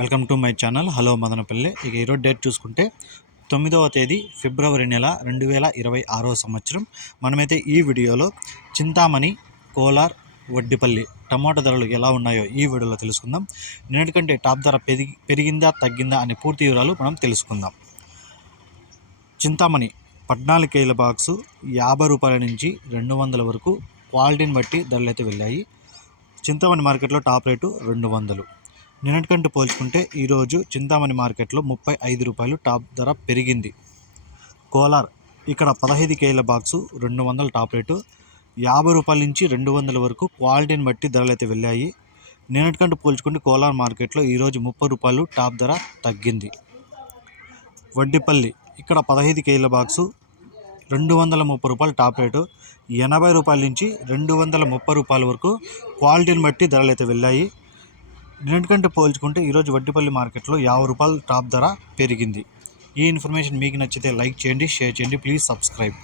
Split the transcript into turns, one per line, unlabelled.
Welcome to my channel. Hello Madanapalle. ఇక ఈరోజు date చూసుకుంటే తొమ్మిదవ తేదీ ఫిబ్రవరి నెల రెండు వేల ఇరవై ఆరో సంవత్సరం. మనమైతే ఈ వీడియోలో చింతామణి కోలార్ వడ్డిపల్లి టమాటా ధరలు ఎలా ఉన్నాయో ఈ వీడియోలో తెలుసుకుందాం. నిన్నటికంటే టాప్ ధర పెరిగి పెరిగిందా తగ్గిందా అనే పూర్తి వివరాలు మనం తెలుసుకుందాం. చింతామణి పద్నాలుగు కేజీల బాక్సు యాభై రూపాయల నుంచి రెండు వందల వరకు క్వాలిటీని బట్టి ధరలు అయితే వెళ్ళాయి. చింతామణి మార్కెట్లో టాప్ రేటు రెండు వందలు. నిన్నటికంటే పోల్చుకుంటే ఈరోజు చింతామణి మార్కెట్లో ముప్పై ఐదు రూపాయలు టాప్ ధర పెరిగింది. కోలార్ ఇక్కడ పదహైదు కేజీల బాక్సు రెండు వందల టాప్ రేటు యాభై రూపాయల నుంచి రెండు వందల వరకు క్వాలిటీని బట్టి ధరలు అయితే వెళ్ళాయి. నిన్నటికంటే పోల్చుకుంటే కోలార్ మార్కెట్లో ఈరోజు ముప్పై రూపాయలు టాప్ ధర తగ్గింది. వడ్డిపల్లి ఇక్కడ పదహైదు కేజీల బాక్సు రెండు వందల ముప్పై రూపాయలు టాప్ రేటు ఎనభై రూపాయల నుంచి రెండు వందల ముప్పై రూపాయల వరకు క్వాలిటీని బట్టి ధరలు అయితే వెళ్ళాయి. నిన్నటికంటే పోల్చుకుంటే ఈరోజు వడ్డిపల్లి మార్కెట్లో యాభై రూపాయలు టాప్ ధర పెరిగింది. ఈ ఇన్ఫర్మేషన్ మీకు నచ్చితే లైక్ చేయండి షేర్ చేయండి ప్లీజ్ సబ్స్క్రైబ్.